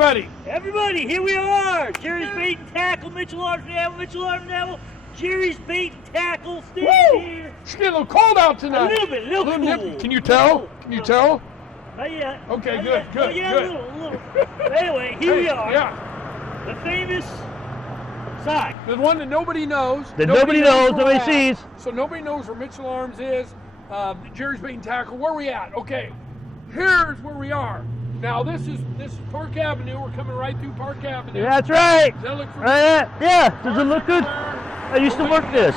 everybody. Everybody, here we are. Jerry's Bait and Tackle, Mitchell Arms and Ammo, Jerry's Bait and Tackle, standing here. It's getting a little cold out tonight. A little cool. Nippy. Can you tell? Can you tell? Not yet. Okay, Not good, yet. good, Oh, yeah, good. a little. But anyway, here we are. Yeah. The famous sign. The one that nobody knows. That nobody knows, where we're nobody at. sees. So nobody knows where Mitchell Arms is. Jerry's Bait and Tackle. Where are we at? Okay. Here's where we are. Now this is Park Avenue. We're coming right through Park Avenue. Yeah, that's right. Does that look for Yeah, does it look good? I used to work this.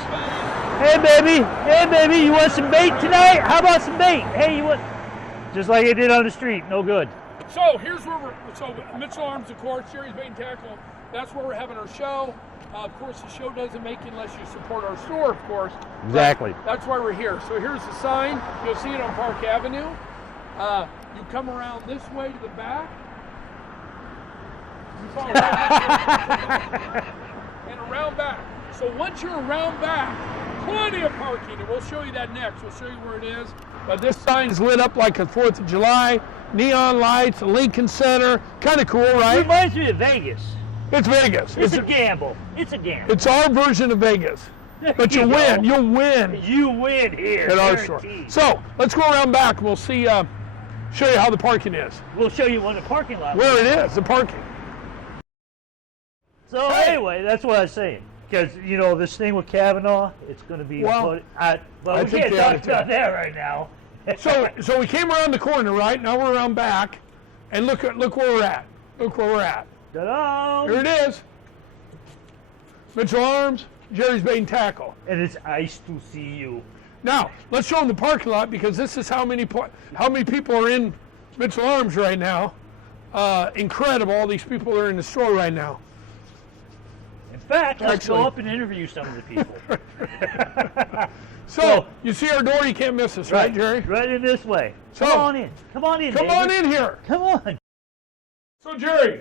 Hey baby, you want some bait tonight? How about some bait? Hey, you want? Just like I did on the street, no good. So here's where Mitchell Arms, of course, Jerry's Bait and Tackle. That's where we're having our show. Of course, the show doesn't make it unless you support our store, of course. Exactly. But that's why we're here. So here's the sign. You'll see it on Park Avenue. You come around this way to the back. You follow right and around back. So once you're around back, plenty of parking, and we'll show you that next. We'll show you where it is. But this sign is lit up like a 4th of July. Neon lights, a Lincoln Center. Kind of cool, right? It reminds me of Vegas. It's Vegas. It's a gamble. It's a gamble. It's our version of Vegas. But you win. You'll win. You win here. At our store. So let's go around back. We'll see. Show you how the parking is. We'll show you what the parking lot. Where it is, the parking. So anyway, that's what I was saying. Because you know this thing with Kavanaugh, it's going to be. Well, we can't talk about that right now. So we came around the corner, right? Now we're around back, and look where we're at. Look where we're at. Ta-da! Here it is. Mitchell Arms, Jerry's Bait and Tackle. And it's nice to see you. Now let's show them the parking lot because this is how many people are in Mitchell Arms right now. Incredible! All these people are in the store right now. In fact, let's go up and interview some of the people. So you see our door, you can't miss us, right, Jerry? Right in this way. So, come on in. Come on in. Come on in here. Come on. So Jerry,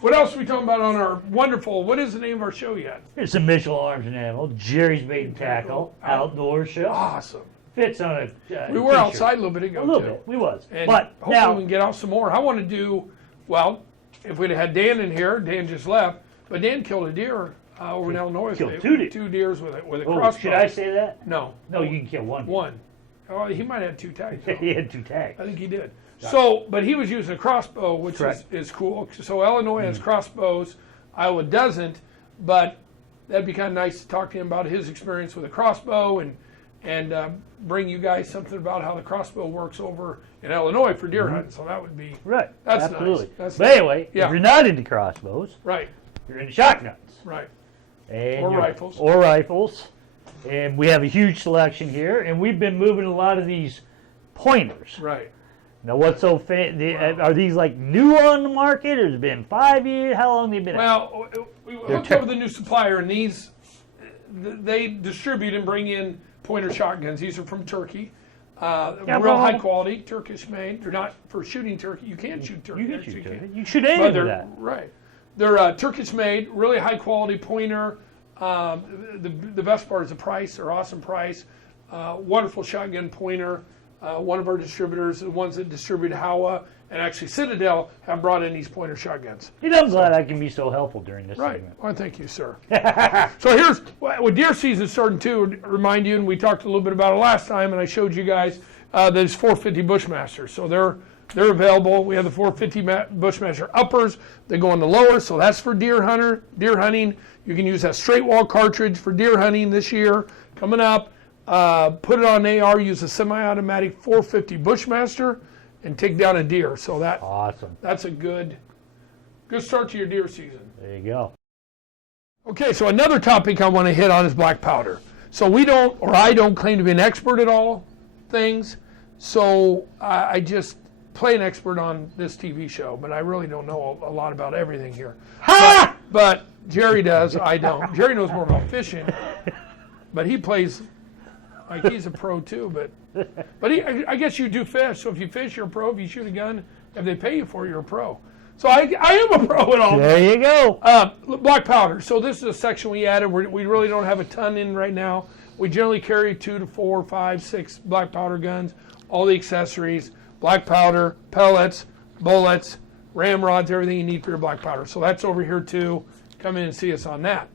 what else are we talking about on our wonderful? What is the name of our show yet? It's the Mitchell Arms and Ammo, Jerry's Bait and Tackle outdoor show. Awesome. Fits on a. We were outside a little bit ago. A little bit. We was. And but hopefully now we can get out some more. I want to do well. If we'd had Dan in here, Dan just left, but Dan killed a deer over in Illinois. Killed two deers with a crossbow. Should I say that? No. No, you can kill one. One. Oh, he might have 2 tags. He had 2 tags. I think he did. So, but he was using a crossbow, which is cool. So Illinois has crossbows, Iowa doesn't, but that'd be kind of nice to talk to him about his experience with a crossbow and bring you guys something about how the crossbow works over in Illinois for deer hunting. So that would be right. That's absolutely. Nice. That's but nice. Anyway, if you're not into crossbows, right, you're into shotguns, right, and or rifles, and we have a huge selection here, and we've been moving a lot of these pointers. Right. Now, what's so are these like new on the market, or has it been 5 years? How long have they been Well, we hooked up with a new supplier, and these, they distribute and bring in pointer shotguns. These are from Turkey. Real high quality, Turkish made. They're not for shooting turkey. You can't shoot turkey. You can shoot turkey. You should aim with that. Right. They're Turkish made, really high quality pointer. The best part is the price. They're awesome price. Wonderful shotgun pointer. One of our distributors, the ones that distribute Howa and actually Citadel, have brought in these pointer shotguns. I'm glad I can be so helpful during this segment. Well, thank you, sir. So here's, with deer season starting too, remind you, and we talked a little bit about it last time, and I showed you guys there's 450 Bushmasters. So they're available. We have the 450 Bushmaster uppers. They go on the lower, so that's for deer hunting. You can use that straight wall cartridge for deer hunting this year coming up. Put it on AR, use a semi-automatic 450 Bushmaster, and take down a deer. So that's a good start to your deer season. There you go. Okay, so another topic I want to hit on is black powder. So I don't claim to be an expert at all things. So I just play an expert on this TV show, but I really don't know a lot about everything here. But Jerry does. I don't. Jerry knows more about fishing, but he plays. Like he's a pro too, but I guess you do fish. So if you fish, you're a pro. If you shoot a gun, if they pay you for it, you're a pro. So I am a pro at all. There you go. Black powder. So this is a section we added. We really don't have a ton in right now. We generally carry 2 to 4, 5, 6 black powder guns. All the accessories, black powder, pellets, bullets, ramrods, everything you need for your black powder. So that's over here too. Come in and see us on that.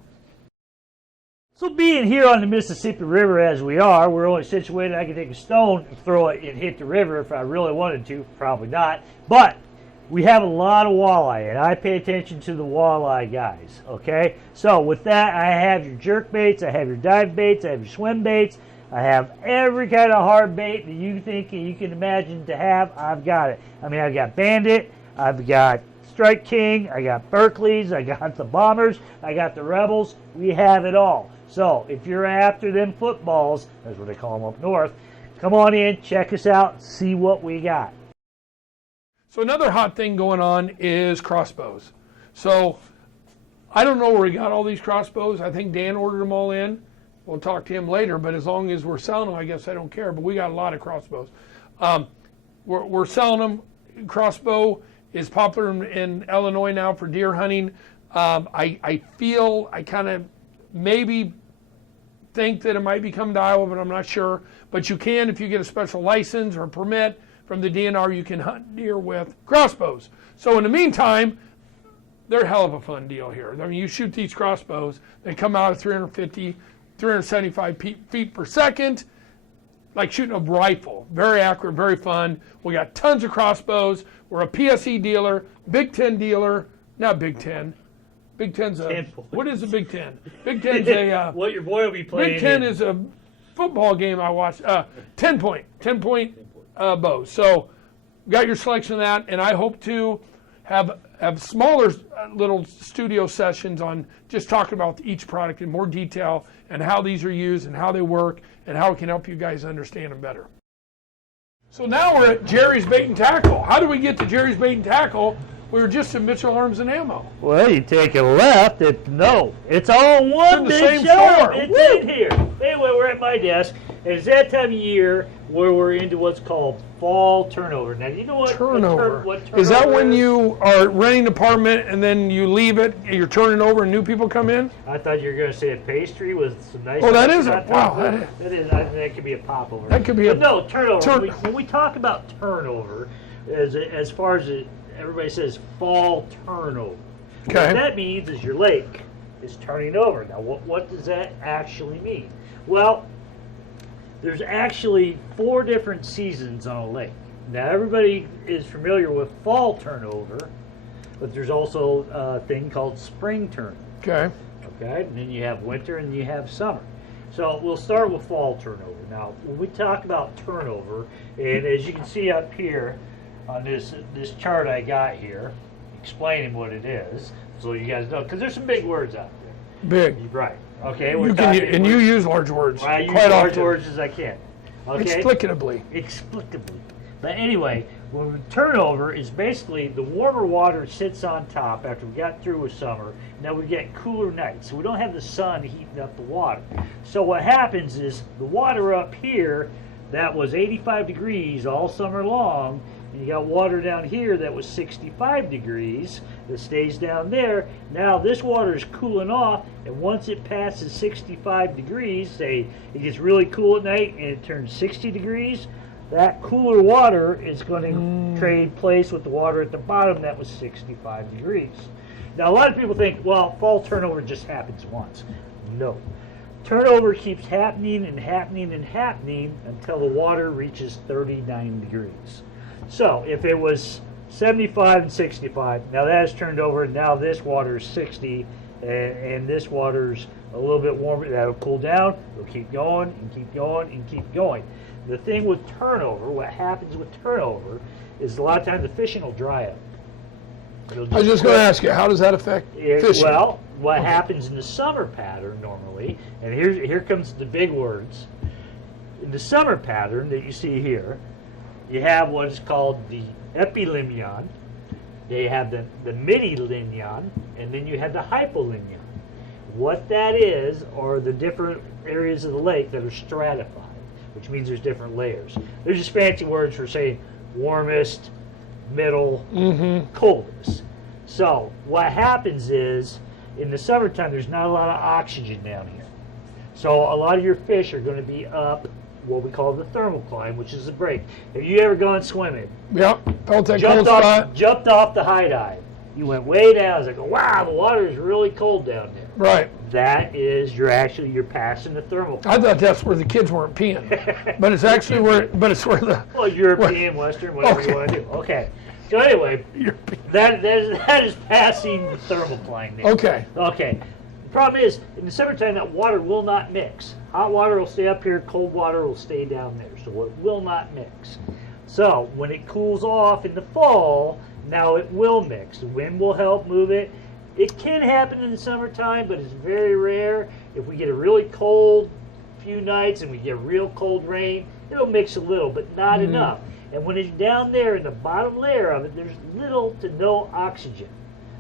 So being here on the Mississippi River as we are, we're only situated, I can take a stone and throw it and hit the river if I really wanted to. Probably not. But we have a lot of walleye, and I pay attention to the walleye guys, okay? So with that, I have your jerk baits, I have your dive baits, I have your swim baits, I have every kind of hard bait that you think you can imagine to have, I've got it. I mean, I've got Bandit, I've got Strike King, I got Berkeley's, I got the Bombers, I got the Rebels, we have it all. So if you're after them footballs, that's what they call them up north, come on in, check us out, see what we got. So another hot thing going on is crossbows. So I don't know where he got all these crossbows. I think Dan ordered them all in. We'll talk to him later, but as long as we're selling them, I guess I don't care. But we got a lot of crossbows. We're selling them. Crossbow is popular in Illinois now for deer hunting. I feel, I kind of maybe think that it might be coming to Iowa, but I'm not sure. But you can, if you get a special license or a permit from the DNR, you can hunt deer with crossbows. So in the meantime, they're a hell of a fun deal here. I mean, you shoot these crossbows, they come out at 350, 375 feet per second, like shooting a rifle. Very accurate, very fun. We got tons of crossbows. We're a PSE dealer, Big Ten dealer, not Big Ten. Big Ten's a, what is a Big Ten? Big Ten's a, what your boy will be playing. Big Ten is a football game I watched, 10 point bows. So got your selection of that, and I hope to have smaller little studio sessions on just talking about each product in more detail and how these are used and how they work and how it can help you guys understand them better. So now we're at Jerry's Bait and Tackle. How do we get to Jerry's Bait and Tackle? We were just at Mitchell Arms and Ammo. Well, you take a left. No, it's all one the big same show. store. It's in here. Anyway, we're at my desk, and it's that time of year where we're into what's called fall turnover. Now, you know what Turnover. What turnover Is that when you are renting an apartment and then you leave it, and you're turning over and new people come in? I thought you were going to say a pastry with some nice. Oh, that is on a, top. wow. That is. I think that could be a popover. That could be but a. no turnover. When we talk about turnover, as far as everybody says fall turnover. Okay. What that means is your lake is turning over. Now, what does that actually mean? Well, there's actually 4 different seasons on a lake. Now, everybody is familiar with fall turnover, but there's also a thing called spring turnover. Okay. Okay, and then you have winter and you have summer. So we'll start with fall turnover. Now, when we talk about turnover, and as you can see up here on this chart I got here, explaining what it is, so you guys know, because there's some big words out there. Big. Right. Okay. You use large words. I use quite large often. words as I can. Okay. Explicably. Explicably. But anyway, when we turnover is basically the warmer water sits on top after we got through with summer. Now we get cooler nights, so we don't have the sun heating up the water. So what happens is the water up here that was 85 degrees all summer long, and you got water down here that was 65 degrees that stays down there. Now this water is cooling off, and once it passes 65 degrees, say it gets really cool at night and it turns 60 degrees, that cooler water is going to trade place with the water at the bottom that was 65 degrees. Now a lot of people think, well, fall turnover just happens once. No. Turnover keeps happening and happening and happening until the water reaches 39 degrees. So if it was 75 and 65, now that has turned over, and now this water is 60, and this water's a little bit warmer. That'll cool down, it'll keep going and keep going and keep going. The thing with turnover, what happens with turnover, is a lot of times the fishing will dry up. I was just going to ask you, how does that affect fishing? Well, what happens in the summer pattern normally, and here comes the big words. In the summer pattern that you see here, you have what is called the epilimion, they have the midilimion, and then you have the hypolimion. What that is are the different areas of the lake that are stratified, which means there's different layers. There's just fancy words for saying warmest, middle, coldest. So what happens is in the summertime there's not a lot of oxygen down here. So a lot of your fish are going to be up what we call the thermal climb, which is the break. Have you ever gone swimming? Yep. Felt that cold spot. Jumped off the high dive. You went way down. It's like, wow, the water is really cold down there. Right. That is, you're passing the thermal climb. I thought that's where the kids weren't peeing, but it's actually where the. Well, European, Western, whatever you want to do. Okay. So anyway, that is passing the thermal climb there. Okay. Okay. The problem is, in the summertime, that water will not mix. Hot water will stay up here, cold water will stay down there, so it will not mix. So when it cools off in the fall, now it will mix. The wind will help move it. It can happen in the summertime, but it's very rare. If we get a really cold few nights and we get real cold rain, it'll mix a little, but not enough. And when it's down there in the bottom layer of it, there's little to no oxygen.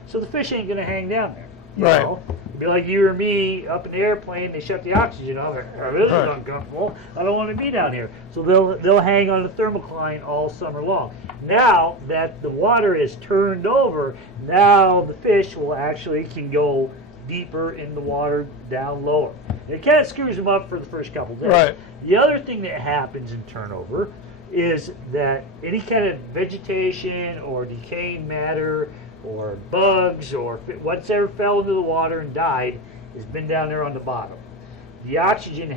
So the fish ain't going to hang down there. You know? It'd be like you or me up in the airplane, they shut the oxygen off. Oh, this is uncomfortable. I don't want to be down here. So they'll hang on the thermocline all summer long. Now that the water is turned over, now the fish can go deeper in the water, down lower. It kind of screws them up for the first couple days. Right. The other thing that happens in turnover is that any kind of vegetation or decaying matter or bugs or whatever fell into the water and died has been down there on the bottom. The oxygen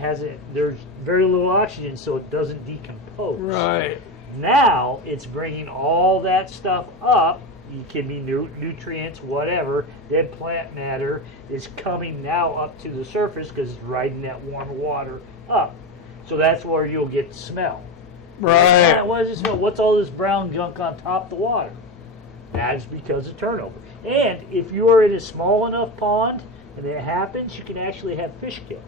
there's very little oxygen, so it doesn't decompose. Right. Now it's bringing all that stuff up. It can be nutrients, whatever. Dead plant matter is coming now up to the surface because it's riding that warm water up. So that's where you'll get the smell. Right. What does it smell? What's all this brown gunk on top of the water? That's because of turnover. And if you are in a small enough pond and it happens, you can actually have fish kill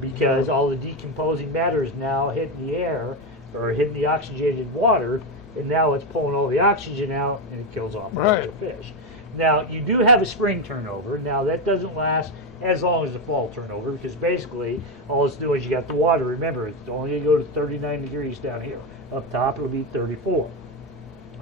because all the decomposing matter is now hitting the air or hitting the oxygenated water, and now it's pulling all the oxygen out and it kills off the fish. Now, you do have a spring turnover. Now, that doesn't last as long as the fall turnover because basically all it's doing is you got the water. Remember, it's only going to go to 39 degrees down here. Up top, it'll be 34.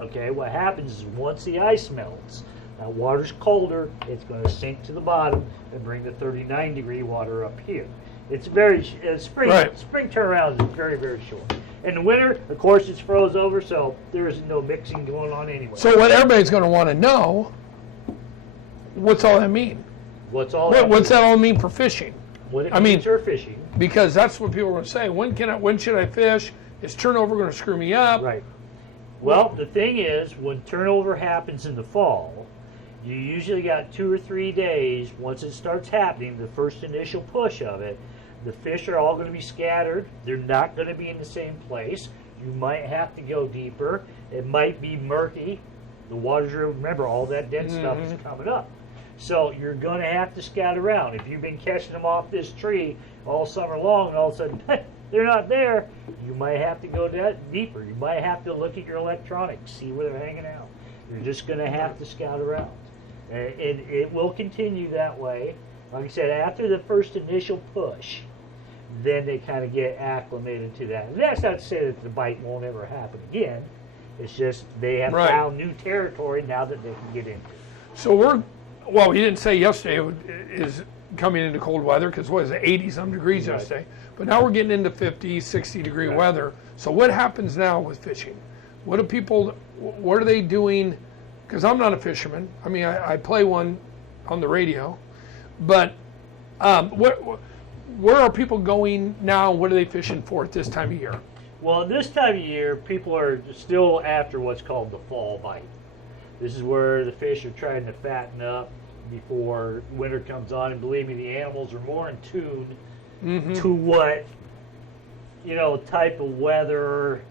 Okay, what happens is once the ice melts, that water's colder, it's going to sink to the bottom and bring the 39-degree water up here. It's spring turnaround is very, very short. In the winter, of course, it's froze over, so there's no mixing going on anyway. So what everybody's going to want to know, what's all that mean? What's that all mean for fishing? What it means for fishing. Because that's what people are going to say. When should I fish? Is turnover going to screw me up? Right. Well, the thing is, when turnover happens in the fall, you usually got 2 or 3 days. Once it starts happening, the first initial push of it, the fish are all going to be scattered. They're not going to be in the same place. You might have to go deeper. It might be murky. The water's, remember, all that dead stuff is coming up. So you're going to have to scout around. If you've been catching them off this tree all summer long and all of a sudden they're not there, you might have to go deeper. You might have to look at your electronics, see where they're hanging out. You're just going to have to scout around. It will continue that way. Like I said, after the first initial push, then they kind of get acclimated to that. And that's not to say that the bite won't ever happen again. It's just they have found new territory now that they can get into. So he didn't say yesterday is coming into cold weather because what is it, 80-some degrees yesterday. But now we're getting into 50, 60-degree weather. So what happens now with fishing? What are they doing? Because I'm not a fisherman. I mean, I play one on the radio. But where are people going now? What are they fishing for at this time of year? Well, this time of year, people are still after what's called the fall bite. This is where the fish are trying to fatten up before winter comes on. And believe me, the animals are more in tune to what, type of weather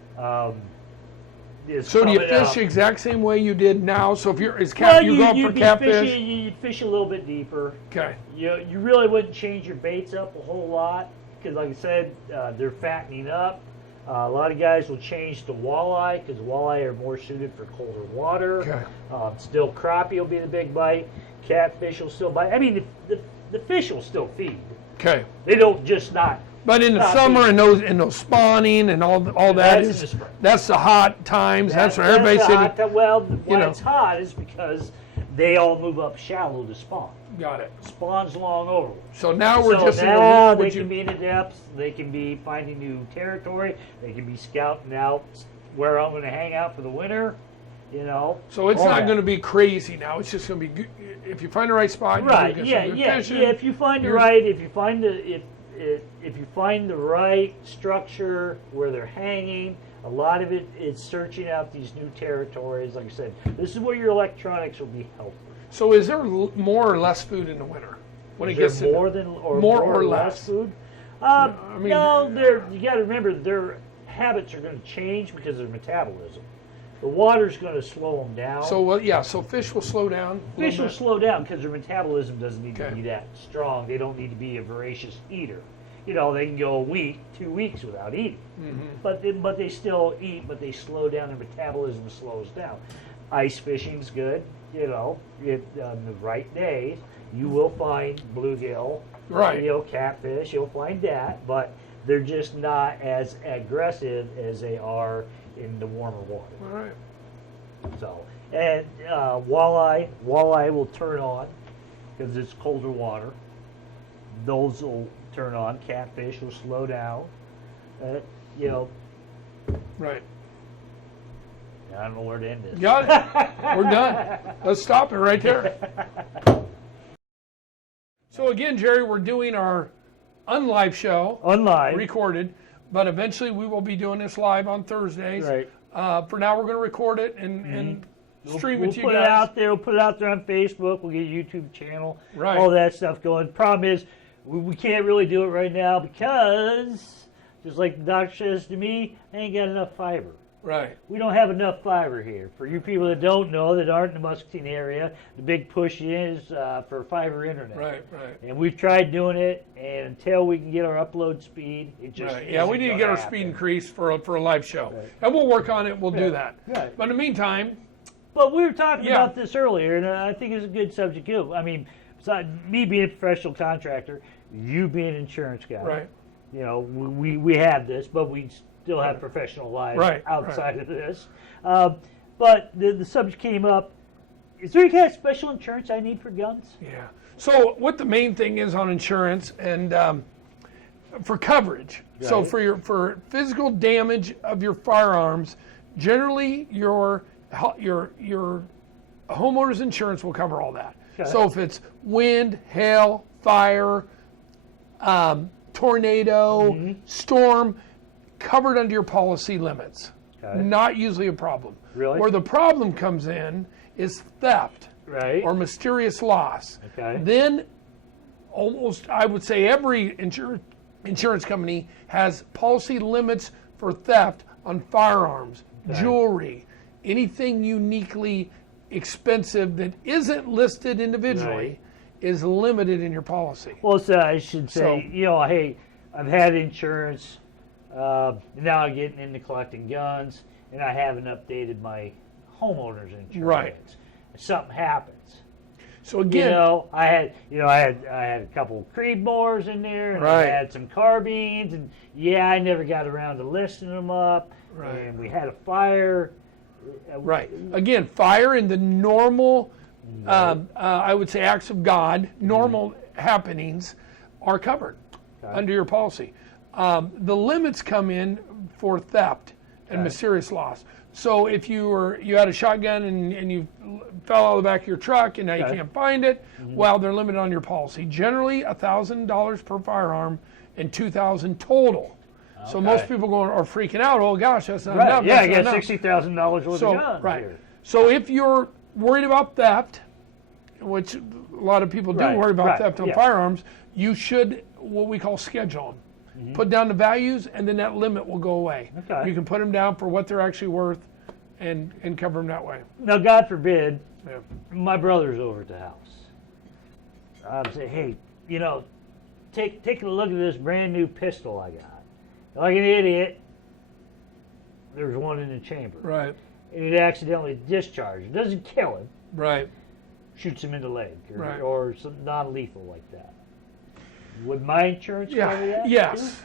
is So do you fish the exact same way you did now? So if you go up for catfish? You'd fish a little bit deeper. Okay. You really wouldn't change your baits up a whole lot because, like I said, they're fattening up. A lot of guys will change to walleye because walleye are more suited for colder water. Okay. Still crappie will be the big bite. Catfish will still bite. I mean, the fish will still feed. Okay. They don't just not. But in the summer and those spawning and all that's the hot times. That's where everybody's sitting. Why it's hot is because they all move up shallow to spawn. Got it. Spawn's long over. So now we're just now in they can be in the depths. They can be finding new territory. They can be scouting out where I'm going to hang out for the winter. You know. So it's not going to be crazy now. It's just going to be good. If you find the right spot. Right. You Yeah. If you find the right, if you find the right structure where they're hanging. A lot of it is searching out these new territories. Like I said, this is where your electronics will be helpful. So is there more or less food in the winter? When Is it gets there more or less food? No, you got to remember their habits are going to change because of their metabolism. The water's going to slow them down. So fish will slow down. Fish will slow down because their metabolism doesn't need to be that strong. They don't need to be a voracious eater. You know, they can go a week, 2 weeks without eating. Mm-hmm. But they still eat, but they slow down. Their metabolism slows down. Ice fishing's good. You know, on the right days, you will find bluegill, right? You know, catfish. You'll find that, but they're just not as aggressive as they are in the warmer water. All right. So, and walleye will turn on because it's colder water. Those will turn on. Catfish will slow down. You know. Right. I don't know where to end this. Got it. We're done. Let's stop it right there. So again, Jerry, we're doing our unlive show. Recorded. But eventually we will be doing this live on Thursdays. Right. For now, we're going to record it and stream it to you guys. We'll put it out there. We'll put it out there on Facebook. We'll get a YouTube channel. Right. All that stuff going. Problem is, we can't really do it right now because, just like the doctor says to me, I ain't got enough fiber. Right. We don't have enough fiber here. For you people that don't know, that aren't in the Muscatine area, the big push is for fiber internet. Right. And we've tried doing it, and until we can get our upload speed, it just Yeah, we need to get our speed increased for a live show. Right. And we'll work on it. We'll do that. Right. But in the meantime... But we were talking about this earlier, and I think it's a good subject too. I mean, besides me being a professional contractor, you being an insurance guy. Right. You know, we have this, but we still have professional lives outside of this. But the subject came up, is there any kind of special insurance I need for guns? Yeah. So what the main thing is on insurance and for coverage. Right. So for physical damage of your firearms, generally your homeowner's insurance will cover all that. Okay. So if it's wind, hail, fire, tornado, storm, covered under your policy limits. Okay. Not usually a problem. Really? Where the problem comes in is theft, right, or mysterious loss. Okay. Then almost, I would say, every insurance company has policy limits for theft on firearms, jewelry, anything uniquely expensive that isn't listed individually is limited in your policy. Well, so I should say, hey, I've had insurance. Now I'm getting into collecting guns, and I haven't updated my homeowner's insurance. Right. Something happens. So again, I had a couple of Creedmoors in there, and I had some carbines, and I never got around to listing them up. Right. And we had a fire. Right. Again, fire in the normal, I would say, acts of God, normal happenings are covered under your policy. The limits come in for theft and mysterious loss. So if you had a shotgun and you fell out of the back of your truck and now you can't find it, well, they're limited on your policy. Generally, $1,000 per firearm and $2,000 total. Okay. So most people are freaking out. Oh gosh, that's not enough. Yeah, I got $60,000 worth of guns here. So if you're worried about theft, which a lot of people do worry about theft on firearms, you should what we call schedule them. Put down the values, and then that limit will go away. Okay. You can put them down for what they're actually worth, and cover them that way. Now, God forbid, my brother's over at the house. I'd say, hey, take a look at this brand new pistol I got. Like an idiot, there's one in the chamber. Right. And it accidentally discharged. It doesn't kill him. Right. Shoots him in the leg, or some non-lethal like that. Would my insurance cover that? Yes.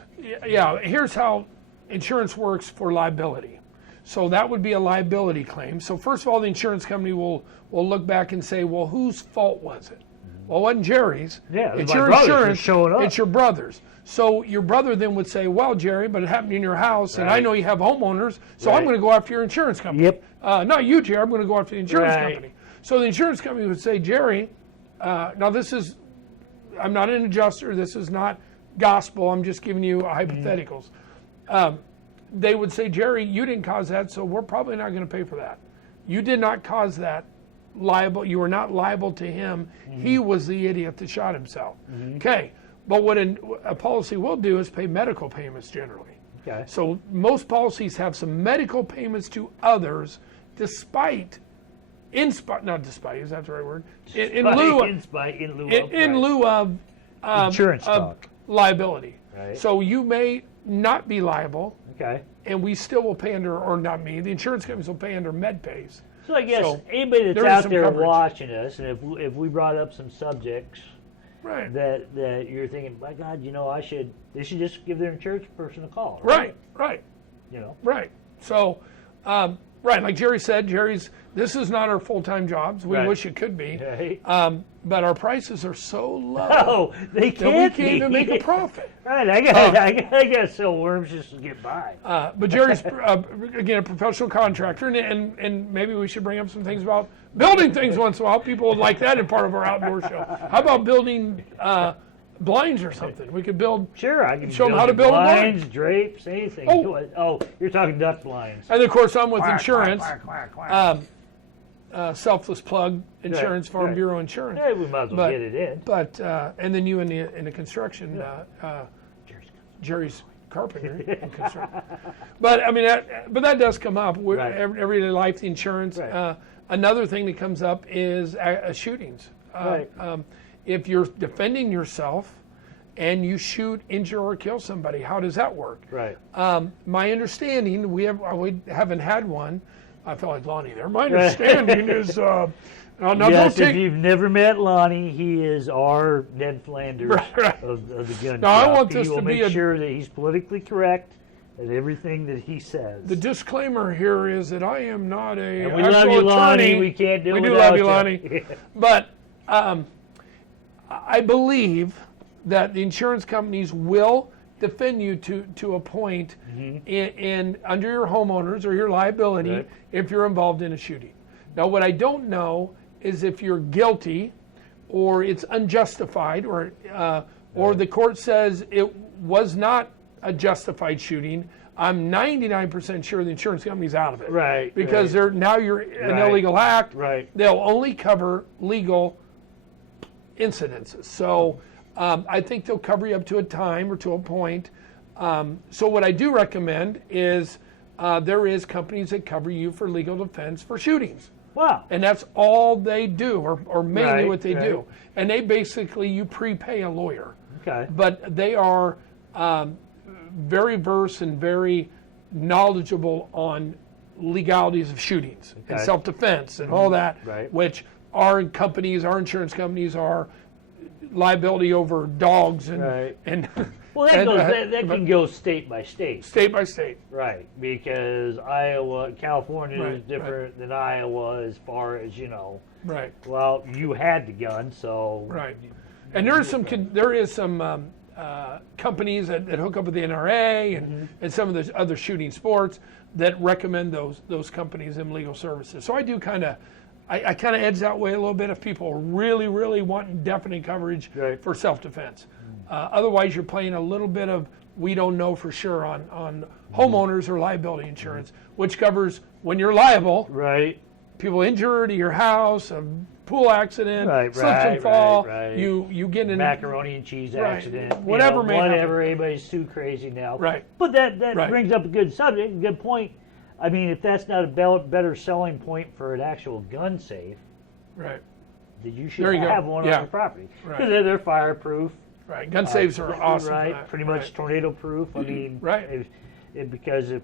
Yeah. Here's how insurance works for liability. So that would be a liability claim. So first of all, the insurance company will look back and say, well, whose fault was it? Well, it wasn't Jerry's. Yeah, it's my your brother's insurance. just showing up. It's your brother's. So your brother then would say, well, Jerry, but it happened in your house, and I know you have homeowners, so I'm Right. going to go after your insurance company. Yep. Not you, Jerry. I'm going to go after the insurance Right. company. So the insurance company would say, Jerry, now this is, I'm not an adjuster. This is not gospel. I'm just giving you hypotheticals. They would say, Jerry, you didn't cause that, so we're probably not going to pay for that. You did not cause that. Liable. You were not liable to him. He was the idiot that shot himself. Okay. But what a policy will do is pay medical payments generally. Okay. So most policies have some medical payments to others, not despite, is that the right word? In lieu of Insurance of talk. liability. Right. So you may not be liable, Okay. and we still will pay under, or not me, the insurance companies will pay under MedPays. So I guess So, anybody that's there is out some there coverage. watching us, and if we brought up some subjects Right. that you're thinking, my God, they should just give their insurance person a call. Right. You know. Right. So, like Jerry said, this is not our full-time jobs. We Right. wish it could be. Right. But our prices are so low Oh, they that we can't can't even make a profit. Right. I got to sell worms just to get by. But Jerry's, again, a professional contractor, and maybe we should bring up some things about building things once in a while. People would like that in part of our outdoor show. How about building blinds or something? We could build. Sure, I can Show 'em how to build a blind. blinds, drapes, anything. Oh. You're talking duck blinds. And of course, I'm with Quack, insurance. quack, quack, quack, quack. Selfless plug insurance, Farm right. Bureau insurance. Yeah, we might as well get it in. But and then you in the construction, Jerry's carpentry and construction. But I mean, that does come up. Right. Everyday life, the insurance. Right. Another thing that comes up is shootings. Right. If you're defending yourself and you shoot, injure, or kill somebody, how does that work? Right. My understanding, we haven't had one. I felt like Lonnie there. My understanding is, now Yes, don't if you've never met Lonnie, he is our Ned Flanders Right. of the gun Now, I shop. want this He will to be make sure that he's politically correct in everything that he says. the disclaimer here is that I am not a And we actual love you, Lonnie. attorney. We can't do it We do without love you, you. Lonnie. But I believe that the insurance companies will defend you to a point in under your homeowners or your liability Right. if you're involved in a shooting. Now, what I don't know is if you're guilty or it's unjustified or the court says it was not a justified shooting. I'm 99% sure the insurance company's out of it. Right, Because right. you're an Right. illegal act. Right. They'll only cover legal incidences. So I think they'll cover you up to a time or to a point. So what I do recommend is there is companies that cover you for legal defense for shootings. Wow. And that's all they do, or mainly Right, what they right. do. And they basically, you prepay a lawyer. Okay. But they are very versed and very knowledgeable on legalities of shootings and Okay. self-defense and all that, Right. which our insurance companies are liability over dogs and Right. and Well, that can go state by state. state by state. Right, because California Right, is different than Iowa as far as, Right. well, you had the gun, so. Right. And there is some companies that hook up with the NRA and some of the other shooting sports that recommend those companies in legal services. So I do I kind of edge that way a little bit if people really, really want definite coverage Right. for self-defense. Otherwise, you're playing a little bit of we don't know for sure on homeowners or liability insurance, which covers when you're liable, Right. people injured to your house, a pool accident, Right, slips right, and fall, right. you get in Macaroni and cheese Right. accident. Whatever may happen. Whatever, everybody's too crazy now. Right. But that Right. brings up a good subject, a good point. I mean, if that's not a better selling point for an actual gun safe, right. then you should There you go. have one Yeah. on your property. Right. Because they're fireproof. Right, gun safes are awesome. for Right, that. pretty much Right. tornado proof. I mean, Right. because if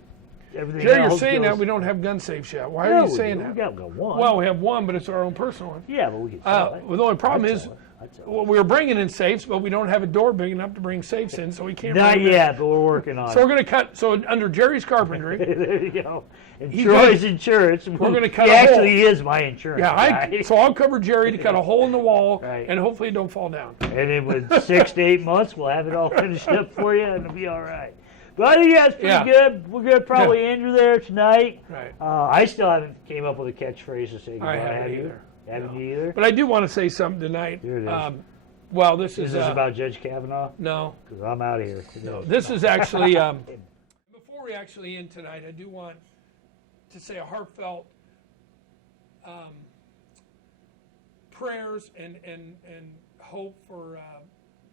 everything Jerry, you're else saying goes, that we don't have gun safes yet. Why No, are you we saying do. that? We got one. Well, we have one, but it's our own personal one. Yeah, but we can sell it. Well, the only problem I'd is sell it. That's Well, we were bringing in safes, but we don't have a door big enough to bring safes in, so we can't. Not bring them in. yet, but we're working on So it. we're going to cut. So under Jerry's carpentry, There you go. And He Troy's does- insurance. we're gonna cut He a hole. actually is my insurance guy. so I'll cover Jerry to cut a hole in the wall, Right. and hopefully it don't fall down. And then with 6 to 8 months, we'll have it all finished up for you, and it'll be all right. But I think that's pretty Yeah. good. We're gonna probably end her there tonight. Right. I still haven't came up with a catchphrase to say goodbye. I haven't have you? either. Haven't No. you either? But I do want to say something tonight. Here it is. Well, this Is is this about Judge Kavanaugh? no. Because I'm out of here. No, this is actually, before we actually end tonight, I do want to say a heartfelt prayers and hope for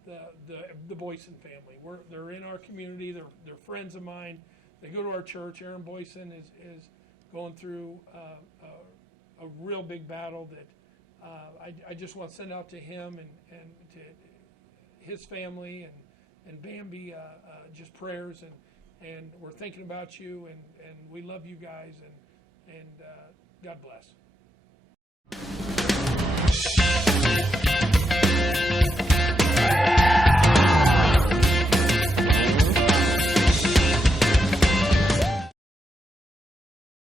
the Boyson family. They're in our community. They're friends of mine. They go to our church. Aaron Boyson is going through a real big battle that I just want to send out to him and to his family and Bambi just prayers and we're thinking about you and we love you guys and God bless.